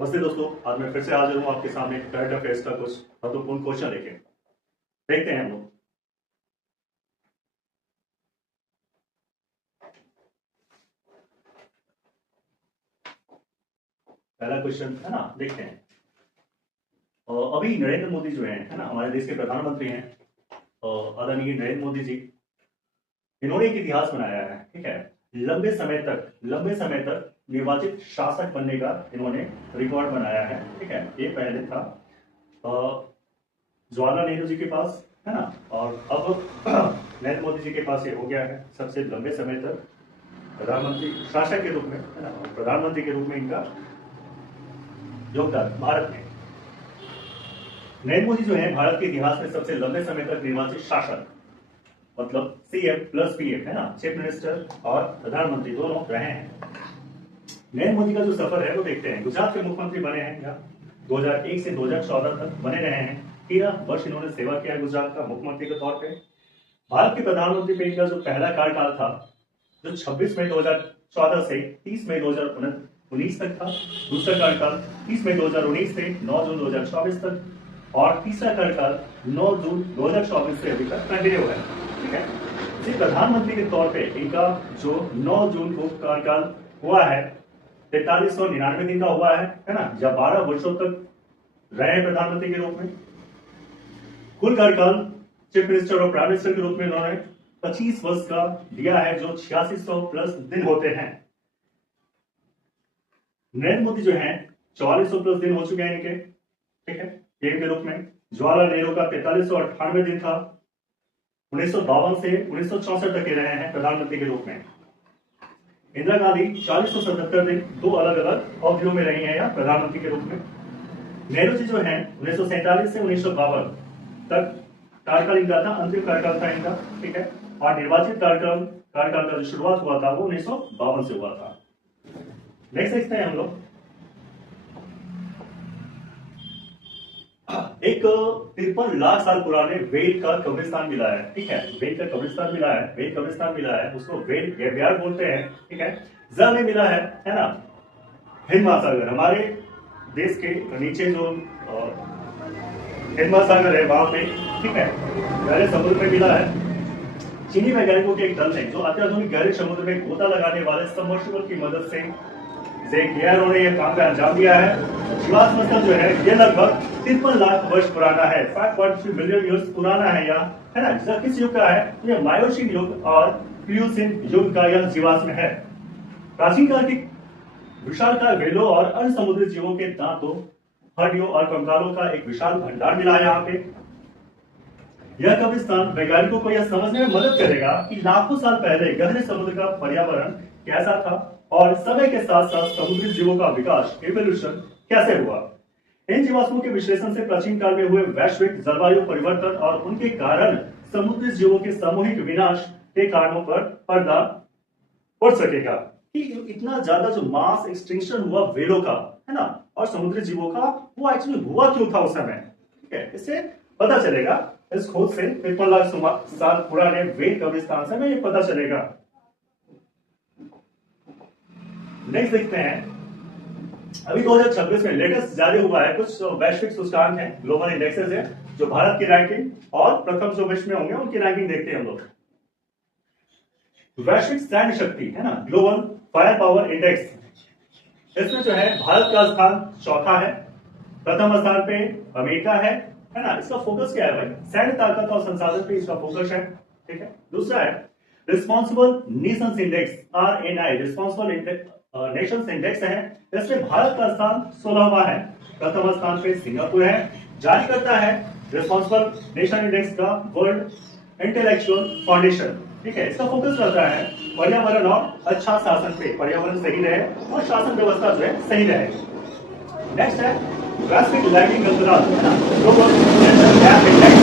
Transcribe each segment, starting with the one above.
नमस्ते दोस्तों, आज मैं फिर से हाजिर हूँ आपके सामने करंट अफेयर्स का कुछ महत्वपूर्ण क्वेश्चन लेके। देखते हैं हम लोग। पहला क्वेश्चन है ना, देखते हैं। अभी नरेंद्र मोदी जो है ना, हमारे देश के प्रधानमंत्री हैं, आदरणीय नरेंद्र मोदी जी। इन्होंने एक इतिहास बनाया है, ठीक है। लंबे समय तक निर्वाचित शासक बनने का इन्होंने रिकॉर्ड बनाया है, ठीक है। ये पहले था जवाहरलाल नेहरू जी के पास, है ना। और अब नरेंद्र मोदी जी के पास ये हो गया है सबसे लंबे समय तक प्रधानमंत्री शासक के रूप में, है ना, प्रधानमंत्री के रूप में इनका योगदान भारत में। नरेंद्र मोदी जो है भारत के इतिहास में सबसे लंबे समय तक निर्वाचित शासक, मतलब सीएम प्लस पीएम, है ना, चीफ मिनिस्टर और प्रधानमंत्री दोनों रहे हैं। नरेंद्र मोदी का जो सफर है वो देखते हैं। गुजरात के मुख्यमंत्री बने हैं यहाँ 2001 से 2014 तक बने रहे हैं। 13 वर्ष इन्होंने सेवा किया है गुजरात का मुख्यमंत्री के तौर पे। भारत के प्रधानमंत्री पे इनका जो पहला कार्यकाल था, जो 26 मई 2014 से 30 मई 2019 तक था। दूसरा कार्यकाल 30 मई 2019 से 9 जून 2024 तक, और तीसरा कार्यकाल 9 जून 2024 से अभी तक कंटिन्यू है, ठीक है। इसी प्रधानमंत्री के तौर पे इनका जो 9 जून को कार्यकाल हुआ है, 4399 दिन का हुआ है ना, जब 12 वर्षों तक रहे प्रधानमंत्री के रूप में। कुल कार्यकाल चीफ मिनिस्टर और प्राइम मिनिस्टर के रूप में इन्होंने 25 वर्ष का दिया है, जो 8600 प्लस दिन होते हैं। नरेंद्र मोदी जो है 4400 प्लस दिन हो चुके हैं इनके, ठीक है, पीएम के रूप में। जवाहरलाल नेहरू का 4398 दिन था। 1952 से 1964 तक के रहे हैं प्रधानमंत्री के रूप में। इंदिरा गांधी 4077 दिन, दो अलग अलग अवधियों में रही हैं यहाँ प्रधानमंत्री के रूप में। नेहरू जी जो है 1947 से 1952 तक कार्यकाल इनका था, अंतिम कार्यकाल था इनका, ठीक है। और निर्वाचित कार्यकाल का जो शुरुआत हुआ था वो 1952 से हुआ था। नेक्स्ट देखते हैं हम लोग। एक 53 लाख साल पुराने वेद का कब्रिस्तान मिला है, ठीक है। वेद का कब्रिस्तान मिला है, वेद कब्रिस्तान मिला है, उसको वेद ग्रेवयार्ड बोलते हैं, ठीक है। जल में मिला है ना, हिंद महासागर। हमारे देश के नीचे जो हिंद महासागर है वहां पे, ठीक है, गहरे समुद्र में मिला है। चीनी वैज्ञानिकों के एक दल ने जो अत्याधुनिक गहरे समुद्र में गोता लगाने वाले सबमर्सिबल की मदद से उन्होंने यह काम का अंजाम दिया है। जीवाश्म स्थल जो है ये लगभग 53 लाख वर्ष पुराना है, 5.3 मिलियन ईयर्स पुराना है यह, है ना। जब किस युग का है? यह मायोसीन युग और प्लियोसीन युग का यह जीवाश्म है। प्राचीन काल की विशालकाय व्हेलों और अन्य समुद्री जीवों के दांतों, हड्डियों और कंकालों का एक विशाल भंडार मिला है यहाँ पे। यह कब्रिस्तान वैज्ञानिकों को यह समझने में मदद करेगा कि लाखों साल पहले गहरे समुद्र का पर्यावरण कैसा था और समय के साथ साथ समुद्री जीवों का विकास, एवोल्यूशन कैसे हुआ। इन जीवाश्मों के विश्लेषण से प्राचीन काल में हुए वैश्विक जलवायु परिवर्तन और उनके कारण समुद्री जीवों के सामूहिक विनाश के कारणों पर पर्दा पड़ सकेगा कि इतना ज्यादा जो मास एक्सटिंक्शन हुआ व्हेलों का, है ना, और समुद्री जीवों का, वो एक्चुअली हुआ क्यों था उस समय, ठीक है। इससे पता चलेगा, इस खोज से 53 लाख साल पुराने वेद कब्रिस्तान से हमें ये पता चलेगा। नेक्स्ट देखते हैं। अभी 2026 में लेटेस्ट जारी हुआ है कुछ वैश्विक सूचकांक है, ग्लोबल इंडेक्सेस है, जो भारत की रैंकिंग और प्रथम जो विश्व में होंगे उनकी रैंकिंग देखते हैं हम लोग। वैश्विक सैन्य शक्ति, है ना, ग्लोबल फायर पावर इंडेक्स, इसमें जो है भारत का स्थान चौथा है। प्रथम स्थान पे अमेरिका है ना। इसका फोकस क्या है भाई? सैन्य ताकत और संसाधन पे इसका फोकस है, ठीक है। दूसरा है responsible Nations index, RNI, responsible Nations index है। इसमें भारत का स्थान 16वां है। प्रथम स्थान पे सिंगापुर है। जारी करता है रिस्पॉन्सिबल नेशन इंडेक्स का वर्ल्ड इंटेलेक्चुअल फाउंडेशन, ठीक है। इसका फोकस रहता है पर्यावरण और अच्छा शासन पे, पर्यावरण सही रहे और शासन व्यवस्था जो है सही रहे। नेक्स्ट है वैश्विक लैंगिक अंतराल, है ना, ग्लोबल गैप इंडेक्स।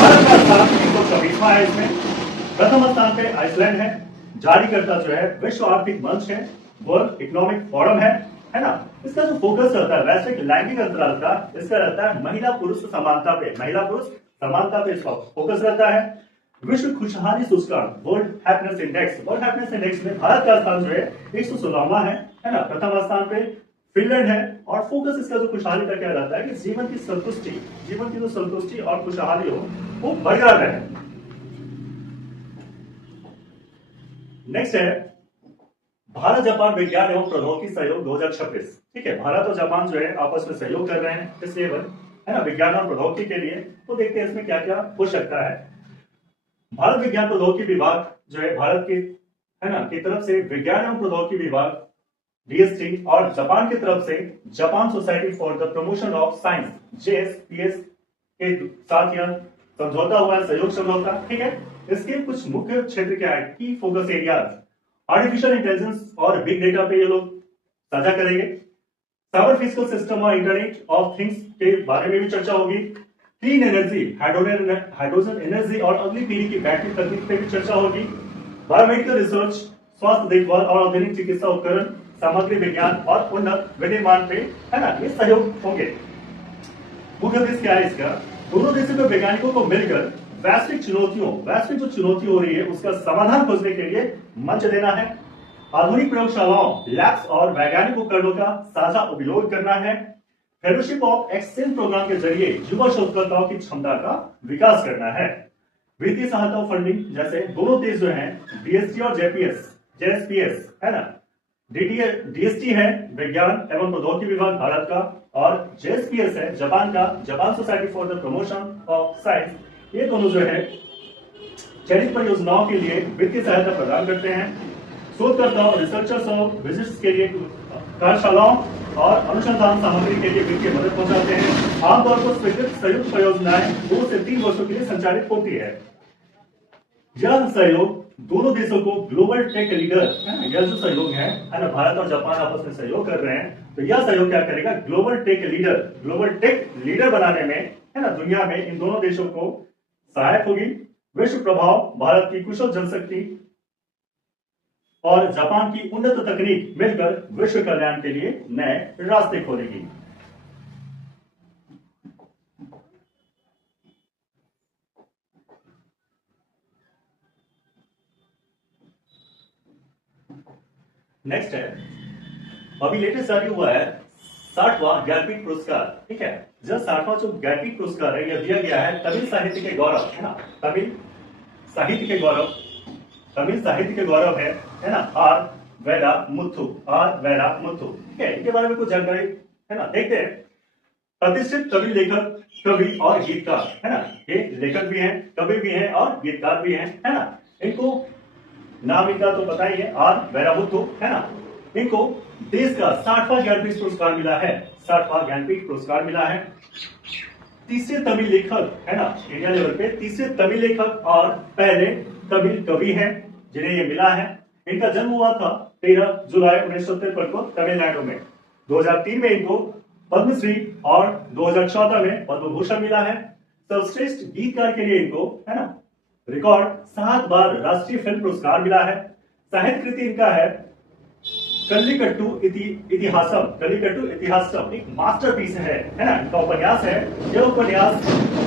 भारत का स्थान 124वां है इसमें। प्रथम स्थान पे आइसलैंड है। जारी करता जो है विश्व आर्थिक मंच है, वर्ल्ड इकोनॉमिक फोरम है ना। इसका जो फोकस रहता है वैश्विक लैंगिक अंतराल का, इसका रहता है महिला पुरुष समानता पे, महिला पुरुष समानता पे इसका फोकस रहता है। विश्व खुशहाली सूचकांक, world happiness index, world happiness index में भारत का स्थान जो है 116वां है ना। प्रथम स्थान पे फिनलैंड है। और फोकस इसका जो खुशहाली का क्या रहता है कि जीवन की जो संतुष्टि और खुशहाली हो वो बरकरार रहे। नेक्स्ट है भारत जापान विज्ञान एवं प्रौद्योगिकी सहयोग 2026। ठीक है, भारत और जापान जो है आपस में सहयोग कर रहे हैं इस लेवल, है ना, विज्ञान और प्रौद्योगिकी के लिए। तो देखते हैं इसमें क्या क्या हो सकता है। भारत विज्ञान प्रौद्योगिकी विभाग जो है भारत की, है ना, की तरफ से विज्ञान एवं प्रौद्योगिकी विभाग डीएसटी, और जापान की तरफ से Japan society for the promotion of science JSPs के साथ यह समझौता हुआ है, सहयोग समझौता। ठीक है, इसके कुछ मुख्य क्षेत्र क्या है, की फोकस एरियाज, आर्टिफिशियल इंटेलिजेंस और बिग डेटा पे ये लोग साझा करेंगे। साइबर फिजिकल सिस्टम और इंटरनेट ऑफ थिंग्स के बारे में भी चर्चा होगी। क्लीन एनर्जी, हाइड्रोजन एनर्जी और अगली पीढ़ी की बैटरी तकनीक पे भी चर्चा होगी। बायोमेडिकल रिसर्च, स्वास्थ्य देखभाल और आधुनिक चिकित्सा उपकरण, सामग्री विज्ञान और उन्नत विनिर्माण पे, है ना, ये सहयोग होंगे। मुख्य उद्देश्य क्या है इसका, दोनों देशों के वैज्ञानिकों को मिलकर वैश्विक जो चुनौती हो रही है उसका समाधान खोजने के लिए मंच देना है। आधुनिक प्रयोगशालाओं, लैब्स और वैज्ञानिक उपकरणों का साझा उपयोग करना है। फेलोशिप ऑफ एक्सचेंज प्रोग्राम के जरिए युवा शोधकर्ताओं की क्षमता का विकास करना है। वित्तीय सहायता और फंडिंग, जैसे दोनों देश जो है डीएसटी और जेएसपीएस, है ना, डीएसटी है विज्ञान एवं प्रौद्योगिकी विभाग भारत का, और जेएसपीएस है जापान का, Japan society for the promotion of science. ये दोनों जो है चयनित परियोजनाओं के लिए वित्तीय सहायता प्रदान करते हैं। शोधकर्ताओं, रिसर्चर्स और विजिट्स के लिए कार्यशालाओं और अनुसंधान सामग्री के लिए वित्तीय मदद पहुंचाते हैं। आमतौर पर स्वीकृत संयुक्त परियोजनाएं 2 से 3 वर्षों के लिए संचालित होती है। यह सहयोग दोनों देशों को ग्लोबल टेक लीडर, यह जो सहयोग है ना, भारत और जापान आपस में सहयोग कर रहे हैं, तो यह सहयोग क्या करेगा, ग्लोबल टेक लीडर बनाने में, है ना, दुनिया में इन दोनों देशों को सहायक होगी। विश्व प्रभाव, भारत की कुशल जनशक्ति और जापान की उन्नत तकनीक मिलकर विश्व कल्याण के लिए नए रास्ते खोलेगी। नेक्स्ट है, अभी लेटेस्ट जारी हुआ है 60वां ज्ञानपीठ पुरस्कार। ठीक है, जो 60वां जो ज्ञानपीठ पुरस्कार है यह दिया गया है तमिल साहित्य के गौरव, है ना, तमिल साहित्य के गौरव है ना, आर वेरा मुथु। ठीक है, इनके बारे में कुछ जानकारी, है ना, देखते हैं। प्रतिष्ठित तमिल लेखक, कवि और गीतकार, है ना, ये लेखक भी हैं, कवि भी हैं और गीतकार भी हैं, है ना। इनको नाम इनका तो पता ही है, आर वेरामुथु, है ना। इनको देश का 60वां ज्ञानपीठ पुरस्कार मिला है, 60वां ज्ञानपीठ पुरस्कार मिला है। तीसरे तमिल लेखक, है ना, इंडिया लेवल पे तीसरे तमिल लेखक और पहले तमिल कवि हैं जिन्हें ये मिला है। इनका जन्म हुआ था 13 जुलाई 1953 को तमिलनाडु में। 2003 में इनको पद्मश्री और 2014 में पद्म भूषण मिला है। सर्वश्रेष्ठ गीतकार के लिए इनको, है ना, रिकॉर्ड 7 बार राष्ट्रीय फिल्म पुरस्कार मिला है। साहित्य कृति इनका है कल्लिकट्टू इतिहासम, एक मास्टरपीस है ना, इनका उपन्यास है। यह उपन्यास,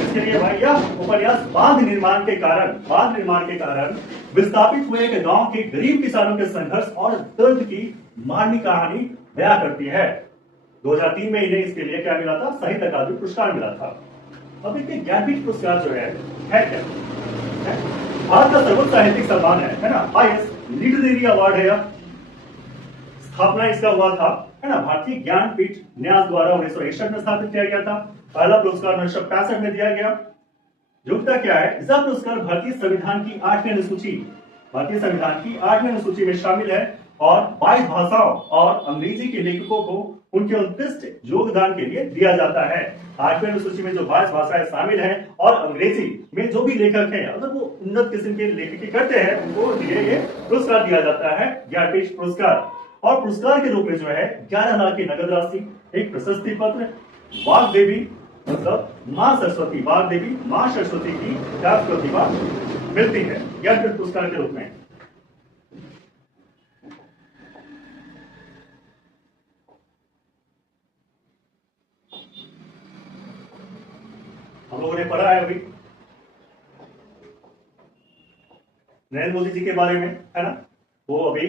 इसके लिए भाई, यह उपन्यास बांध निर्माण के कारण विस्थापित हुए एक गांव के गरीब किसानों के संघर्ष और दर्द की मानवीय कहानी बयां करती है। 2003 में इन्हें इसके लिए क्या मिला था, साहित्य अकादमी पुरस्कार मिला था। अब इनके ज्ञानपीठ पुरस्कार जो है क्या, भारत का सर्वोच्च साहित्यिक सम्मान है ना, हाईएस्ट लिटरेरी अवार्ड है यह। स्थापना इसका हुआ था, है ना, भारतीय ज्ञानपीठ न्यास द्वारा 1961 में स्थापित किया गया था। पहला पुरस्कार 1965 में दिया गया। योग्यता क्या है, यह पुरस्कार भारतीय संविधान की 8वीं अनुसूची में शामिल है और 22 भाषाओं और अंग्रेजी के लेखकों को उनके उत्कृष्ट योगदान के लिए दिया जाता है। 8वीं अनुसूची में जो 22 भाषाएं शामिल हैं और अंग्रेजी में जो भी लेखक हैं, अगर वो उन्नत किस्म के लेखकी करते हैं, उनको लिए ये पुरस्कार दिया जाता है, ज्ञानपीठ पुरस्कार। और पुरस्कार के रूप में जो है 11 लाख की नगद राशि, एक प्रशस्ति पत्र, वाग्देवी मतलब वाग्देवी मां सरस्वती की त्याग प्रतिभा मिलती है ज्ञानपीठ पुरस्कार के रूप में। हम लोगों ने पढ़ा है अभी नरेंद्र मोदी जी के बारे में, है ना, वो अभी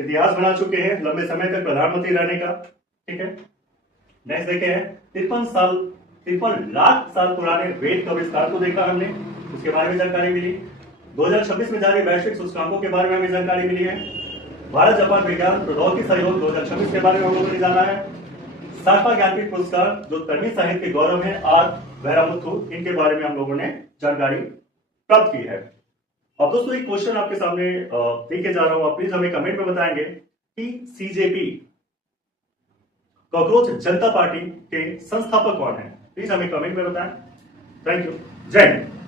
इतिहास बना चुके हैं लंबे समय तक प्रधानमंत्री रहने का। ठीक है, नेक्स्ट देखे हैं 53 लाख साल पुराने वेद का विस्तार को देखा हमने, उसके बारे में जानकारी मिली। 2026 में जारी वैश्विक सूचकांकों के बारे में हमें जानकारी मिली है। भारत जापान विज्ञान प्रौद्योगिकी सहयोग 2026 के बारे में हम लोगों ने जाना है। साफा ज्ञानपीठ पुरस्कार जो तन्वी साहित्य के गौरव है आर वैरामुथु, इनके बारे में हम लोगों ने जानकारी प्राप्त की है। अब दोस्तों एक क्वेश्चन आपके सामने देखे जा रहा हूं, आप प्लीज हमें कमेंट में बताएंगे कि सीजेपी कॉकरोच जनता पार्टी के संस्थापक कौन है? प्लीज हमें कमेंट में बताएं। थैंक यू, जय हिंद।